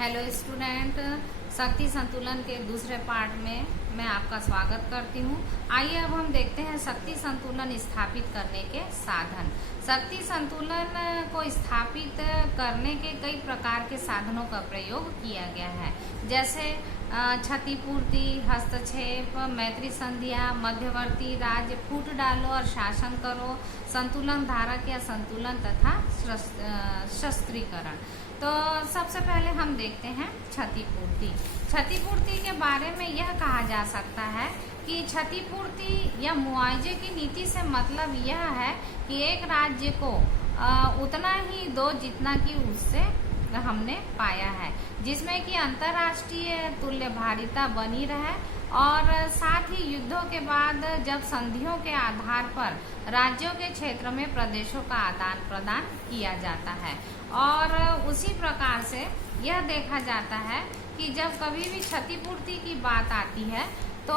Hello student, शक्ति संतुलन के दूसरे पार्ट में मैं आपका स्वागत करती हूँ। आइए अब हम देखते हैं शक्ति संतुलन स्थापित करने के साधन। शक्ति संतुलन को स्थापित करने के कई प्रकार के साधनों का प्रयोग किया गया है, जैसे क्षतिपूर्ति, हस्तक्षेप, मैत्री संधिया, मध्यवर्ती राज्य, फूट डालो और शासन करो, संतुलन धारक या संतुलन तथा शस्त्रीकरण। तो सबसे पहले हम देखते हैं क्षतिपूर्ति। क्षतिपूर्ति के बारे में यह कहा जा सकता है कि क्षतिपूर्ति या मुआवजे की नीति से मतलब यह है कि एक राज्य को उतना ही दो जितना कि उससे हमने पाया है, जिसमें कि अंतर्राष्ट्रीय तुल्यभारिता बनी रहे और साथ ही युद्धों के बाद जब संधियों के आधार पर राज्यों के क्षेत्र में प्रदेशों का आदान प्रदान किया जाता है। और उसी प्रकार से यह देखा जाता है कि जब कभी भी क्षतिपूर्ति की बात आती है तो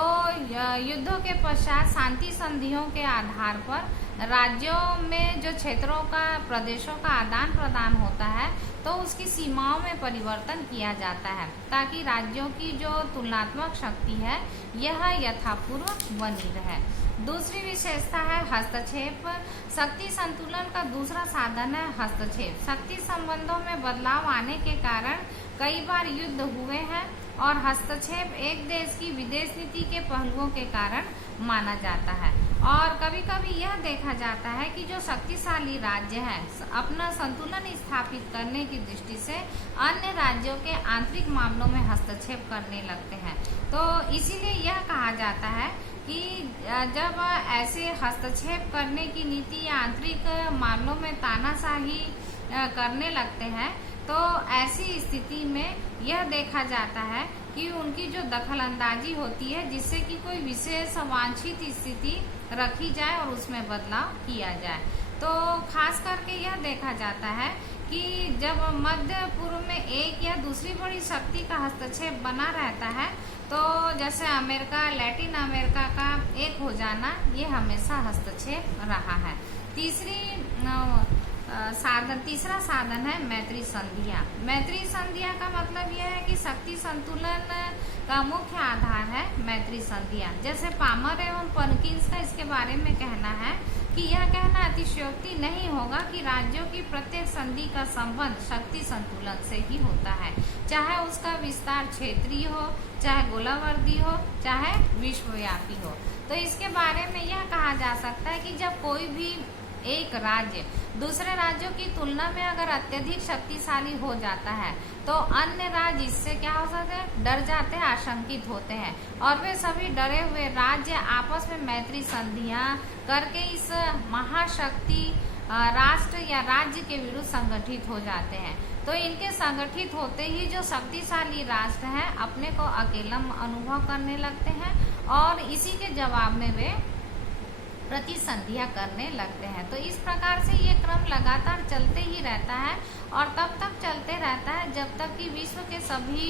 युद्धों के पश्चात शांति संधियों के आधार पर राज्यों में जो क्षेत्रों का प्रदेशों का आदान प्रदान होता है तो उसकी सीमाओं में परिवर्तन किया जाता है, ताकि राज्यों की जो तुलनात्मक शक्ति है यह यथापूर्व बनी रहे। दूसरी विशेषता है हस्तक्षेप। शक्ति संतुलन का दूसरा साधन है हस्तक्षेप। शक्ति संबंधों में बदलाव आने के कारण कई बार युद्ध हुए हैं और हस्तक्षेप एक देश की विदेश नीति के पहलुओं के कारण माना जाता है। और कभी कभी यह देखा जाता है कि जो शक्तिशाली राज्य है अपना संतुलन स्थापित करने की दृष्टि से अन्य राज्यों के आंतरिक मामलों में हस्तक्षेप करने लगते हैं। तो इसीलिए यह कहा जाता है कि जब ऐसे हस्तक्षेप करने की नीति आंतरिक मामलों में तानाशाही करने लगते हैं तो ऐसी स्थिति में यह देखा जाता है कि उनकी जो दखलंदाजी होती है जिससे कि कोई विशेष वांछित स्थिति रखी जाए और उसमें बदलाव किया जाए। तो खास करके यह देखा जाता है कि जब मध्य पूर्व में एक या दूसरी बड़ी शक्ति का हस्तक्षेप बना रहता है तो जैसे अमेरिका, लैटिन अमेरिका का एक हो जाना ये हमेशा हस्तक्षेप रहा है। तीसरा साधन है मैत्री संधिया। मैत्री संधिया का मतलब यह है कि शक्ति संतुलन का मुख्य आधार है मैत्री संधिया। जैसे पामर एवं परकिंस का इसके बारे में कहना है कि यह कहना अतिशयोक्ति नहीं होगा कि राज्यों की प्रत्येक संधि का संबंध शक्ति संतुलन से ही होता है, चाहे उसका विस्तार क्षेत्रीय हो, चाहे गोलावर्दी हो, चाहे विश्वव्यापी हो। तो इसके बारे में यह कहा जा सकता है कि जब कोई भी एक राज्य दूसरे राज्यों की तुलना में अगर अत्यधिक शक्तिशाली हो जाता है तो अन्य राज्य इससे क्या हो सकते हैं, डर जाते हैं, आशंकित होते हैं और वे सभी डरे हुए राज्य आपस में मैत्री संधियां करके इस महाशक्ति राष्ट्र या राज्य के विरुद्ध संगठित हो जाते हैं। तो इनके संगठित होते ही जो शक्तिशाली राष्ट्र हैं अपने को अकेला अनुभव करने लगते हैं और इसी के जवाब में वे प्रतिसंधियां करने लगते हैं। तो इस प्रकार से ये क्रम लगातार चलते ही रहता है और तब तक चलते रहता है जब तक कि विश्व के सभी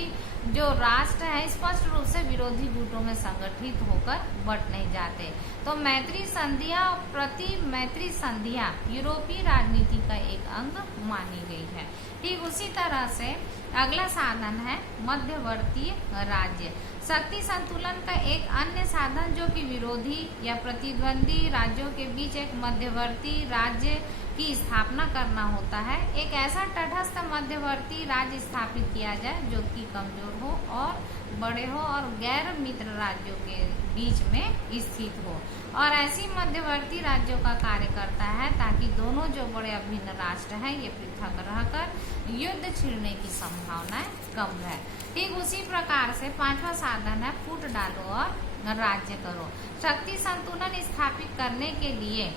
जो राष्ट्र हैं स्पष्ट रूप से विरोधी गुटों में संगठित होकर बट नहीं जाते। तो मैत्री संधियां और प्रति मैत्री संधियां यूरोपीय राजनीति का एक अंग मानी गई है। ठीक उसी तरह से अगला साधन है मध्यवर्ती राज्य। शक्ति संतुलन का एक अन्य साधन जो कि विरोधी या प्रतिद्वंदी राज्यों के बीच एक मध्यवर्ती राज्य की स्थापना करना होता है। एक ऐसा तटस्थ मध्यवर्ती राज्य स्थापित किया जाए जो कि कमजोर हो और बड़े हो और गैर मित्र राज्यों के बीच में स्थित हो और ऐसी मध्यवर्ती राज्यों का कार्य करता है ताकि दोनों जो बड़े अभिन्न राष्ट्र हैं ये पृथक रहकर युद्ध छिड़ने की संभावनाएं कम है। ठीक उसी प्रकार से पांचवा साधन है फूट डालो और राज्य करो। शक्ति संतुलन स्थापित करने के लिए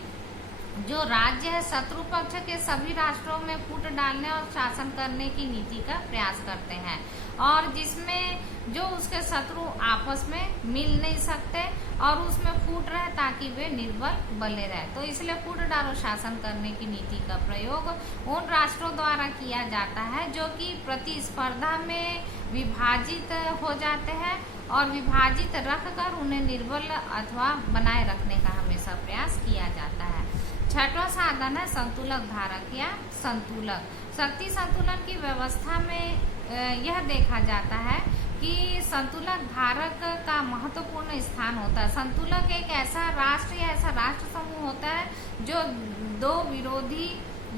जो राज्य है शत्रु पक्ष के सभी राष्ट्रों में फूट डालने और शासन करने की नीति का प्रयास करते हैं और जिसमें जो उसके शत्रु आपस में मिल नहीं सकते और उसमें फूट रहे ताकि वे निर्बल बने रहे। तो इसलिए फूट डालो शासन करने की नीति का प्रयोग उन राष्ट्रों द्वारा किया जाता है जो कि प्रतिस्पर्धा में विभाजित हो जाते हैं और विभाजित रखकर उन्हें निर्बल अथवा बनाए रखने का हमेशा प्रयास किया जाता है। छठवां साधन है संतुलक धारक या संतुलक। शक्ति संतुलन की व्यवस्था में यह देखा जाता है कि संतुलक धारक का महत्वपूर्ण स्थान होता है। संतुलक एक ऐसा राष्ट्र या ऐसा राष्ट्र समूह होता है जो दो विरोधी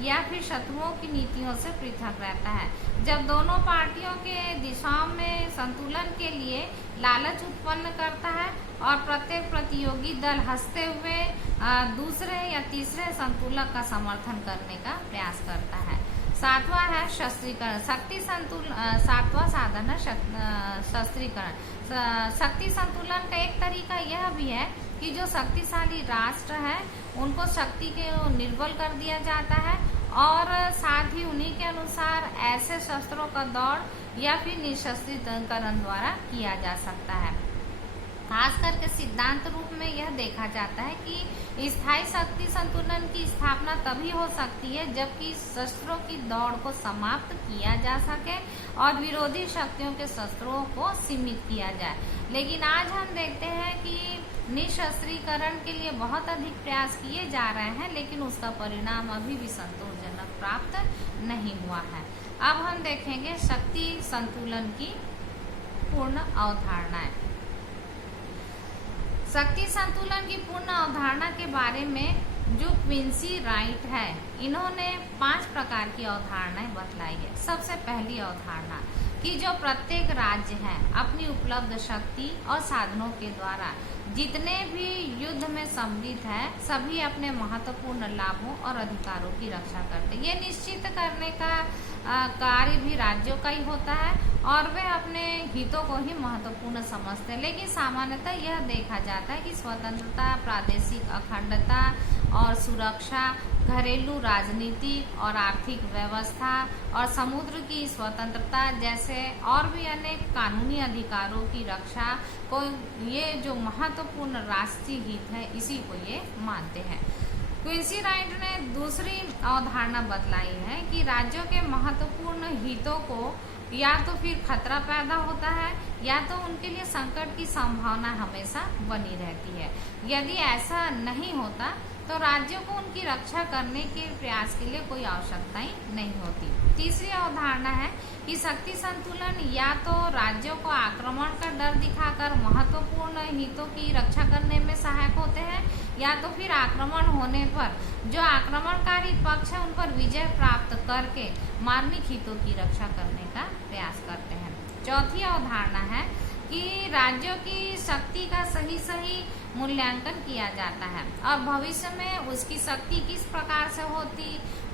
या फिर शत्रुओं की नीतियों से पृथक रहता है। जब दोनों पार्टियों के दिशाओं में संतुलन के लिए लालच उत्पन्न करता है और प्रत्येक प्रतियोगी दल हंसते हुए दूसरे या तीसरे संतुलक का समर्थन करने का प्रयास करता है। सातवां है शस्त्रीकरण। शक्ति संतुलन, सातवां साधन है शस्त्रीकरण। शक्ति संतुलन का एक तरीका यह भी है कि जो शक्तिशाली राष्ट्र है उनको शक्ति के निर्बल कर दिया जाता है और साथ ही उन्हीं के अनुसार ऐसे शस्त्रों का दौड़ या फिर निशस्त्रीकरण द्वारा किया जा सकता है। खास करके सिद्धांत रूप में यह देखा जाता है कि स्थायी शक्ति संतुलन की स्थापना तभी हो सकती है जबकि शस्त्रों की दौड़ को समाप्त किया जा सके और विरोधी शक्तियों के शस्त्रों को सीमित किया जाए। लेकिन आज हम देखते हैं कि निशस्त्रीकरण के लिए बहुत अधिक प्रयास किए जा रहे हैं, लेकिन उसका परिणाम अभी भी संतोषजनक प्राप्त नहीं हुआ है। अब हम देखेंगे शक्ति संतुलन की पूर्ण अवधारणाएं। शक्ति संतुलन की पूर्ण अवधारणा के बारे में जो क्विंसी राइट है, इन्होंने 5 प्रकार की अवधारणाएं बतलाई है। सबसे पहली अवधारणा कि जो प्रत्येक राज्य है अपनी उपलब्ध शक्ति और साधनों के द्वारा जितने भी युद्ध में सम्मिलित है सभी अपने महत्वपूर्ण लाभों और अधिकारों की रक्षा करते हैं। ये निश्चित करने का कार्य भी राज्यों का ही होता है और वे अपने हितों को ही महत्वपूर्ण समझते हैं। लेकिन सामान्यतः यह देखा जाता है कि स्वतंत्रता, प्रादेशिक अखंडता और सुरक्षा, घरेलू राजनीति और आर्थिक व्यवस्था और समुद्र की स्वतंत्रता जैसे और भी अनेक कानूनी अधिकारों की रक्षा को ये जो महत्वपूर्ण राष्ट्रीय हित है इसी को ये मानते हैं। क्विंसी राइट ने दूसरी अवधारणा बतलाई है कि राज्यों के महत्वपूर्ण हितों को या तो फिर खतरा पैदा होता है या तो उनके लिए संकट की संभावना हमेशा बनी रहती है। यदि ऐसा नहीं होता तो राज्यों को उनकी रक्षा करने के प्रयास के लिए कोई आवश्यकता ही नहीं होती। तीसरी अवधारणा है कि शक्ति संतुलन या तो राज्यों को आक्रमण का डर दिखाकर महत्वपूर्ण हितों की रक्षा करने में सहायक होते हैं या तो फिर आक्रमण होने पर जो आक्रमणकारी पक्ष है उन पर विजय प्राप्त करके मानविक हितों की रक्षा करने का प्रयास करते हैं। चौथी अवधारणा है कि राज्यों की शक्ति का सही मूल्यांकन किया जाता है और भविष्य में उसकी शक्ति किस प्रकार से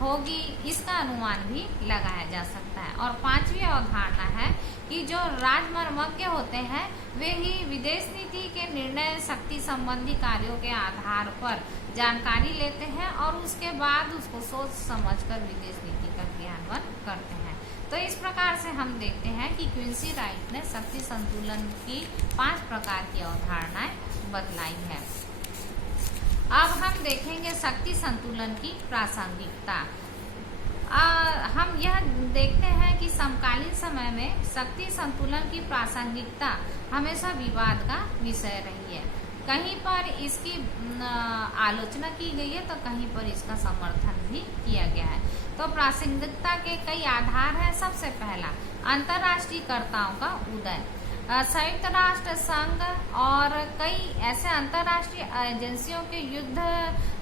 होगी इसका अनुमान भी लगाया जा सकता है। और पांचवी अवधारणा है कि जो राजमर्मज्ञ होते हैं वे ही विदेश नीति के निर्णय शक्ति संबंधी कार्यों के आधार पर जानकारी लेते हैं और उसके बाद उसको सोच समझकर विदेश नीति का क्रियान्वयन करते हैं। तो इस प्रकार से हम देखते हैं कि क्विंसी राइट ने शक्ति संतुलन की 5 प्रकार की अवधारणाएं बतलाई है। अब हम देखेंगे शक्ति संतुलन की प्रासंगिकता। हम यह देखते हैं कि समकालीन समय में शक्ति संतुलन की प्रासंगिकता हमेशा विवाद का विषय रही है। कहीं पर इसकी आलोचना की गई है तो कहीं पर इसका समर्थन भी किया गया है। तो प्रासंगिकता के कई आधार हैं। सबसे पहला अंतर्राष्ट्रीयकर्ताओं का उदय। संयुक्त राष्ट्र संघ और कई ऐसे अंतर्राष्ट्रीय एजेंसियों के युद्ध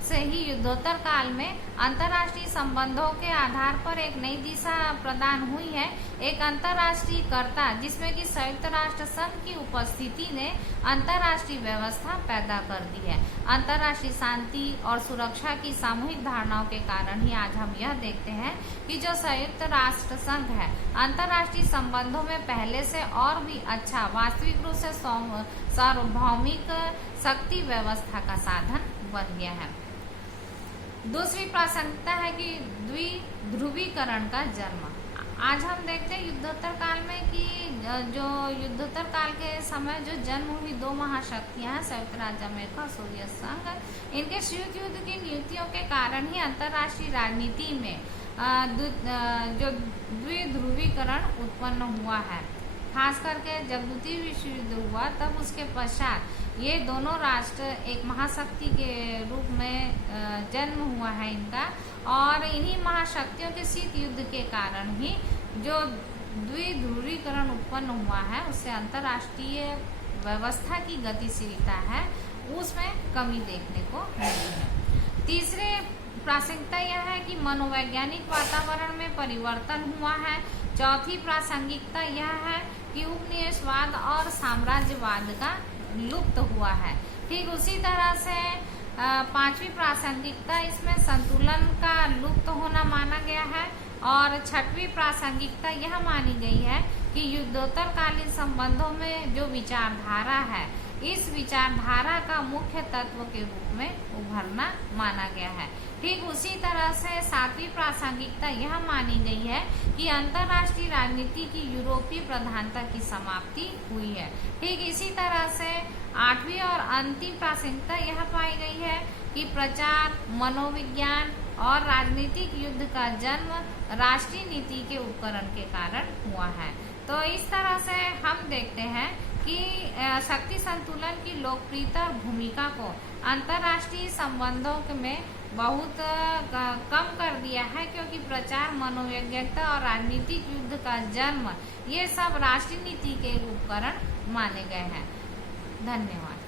से ही युद्धोत्तर काल में अंतर्राष्ट्रीय संबंधों के आधार पर एक नई दिशा प्रदान हुई है। एक अंतर्राष्ट्रीय कर्ता जिसमें कि संयुक्त राष्ट्र संघ की उपस्थिति ने अंतर्राष्ट्रीय व्यवस्था पैदा कर दी है। अंतर्राष्ट्रीय शांति और सुरक्षा की सामूहिक धारणाओं के कारण ही आज हम यह देखते हैं कि जो संयुक्त राष्ट्र संघ है अंतर्राष्ट्रीय संबंधों में पहले से और भी अच्छा वास्तविक रूप से सार्वभौमिक शक्ति व्यवस्था का साधन बन गया है। दूसरी प्रासंगिकता है कि द्विध्रुवीकरण का जन्म। आज हम देखते हैं युद्धोत्तर काल में कि जो युद्धोत्तर काल के समय जो जन्म हुई 2 महाशक्तियां हैं संयुक्त राज्य अमेरिका और सोवियत संघ, इनके शीत युद्ध की नीतियों के कारण ही अंतर्राष्ट्रीय राजनीति में जो द्विध्रुवीकरण उत्पन्न हुआ है। खास करके जब द्वितीय विश्व युद्ध हुआ तब उसके पश्चात ये दोनों राष्ट्र एक महाशक्ति के रूप में जन्म हुआ है इनका, और इन्हीं महाशक्तियों के शीत युद्ध के कारण ही जो द्विध्रुवीकरण उत्पन्न हुआ है, उससे अंतर्राष्ट्रीय व्यवस्था की गतिशीलता है उसमें कमी देखने को मिली है। तीसरे प्रासंगिकता यह है कि मनोवैज्ञानिक वातावरण में परिवर्तन हुआ है। चौथी प्रासंगिकता यह है कि उपनिवेशवाद और साम्राज्यवाद का लुप्त हुआ है। ठीक उसी तरह से पांचवी प्रासंगिकता, इसमें संतुलन का लुप्त होना माना गया है। और छठवीं प्रासंगिकता यह मानी गई है कि युद्धोत्तर कालीन संबंधों में जो विचारधारा है, इस विचारधारा का मुख्य तत्व के रूप में उभरना माना गया है। ठीक उसी तरह से सातवीं प्रासंगिकता यह मानी गई है कि अंतर्राष्ट्रीय राजनीति की यूरोपीय प्रधानता की समाप्ति हुई है। ठीक इसी तरह से आठवीं और अंतिम प्रासंगिकता यह पाई गई है कि प्रचार, मनोविज्ञान और राजनीतिक युद्ध का जन्म राष्ट्रीय नीति के उपकरण के कारण हुआ है। तो इस तरह से हम देखते हैं कि शक्ति संतुलन की लोकप्रियता भूमिका को अंतर्राष्ट्रीय संबंधों में बहुत कम कर दिया है, क्योंकि प्रचार, मनोवैज्ञानिकता और राजनीतिक युद्ध का जन्म ये सब राष्ट्रीय नीति के उपकरण माने गए हैं। धन्यवाद।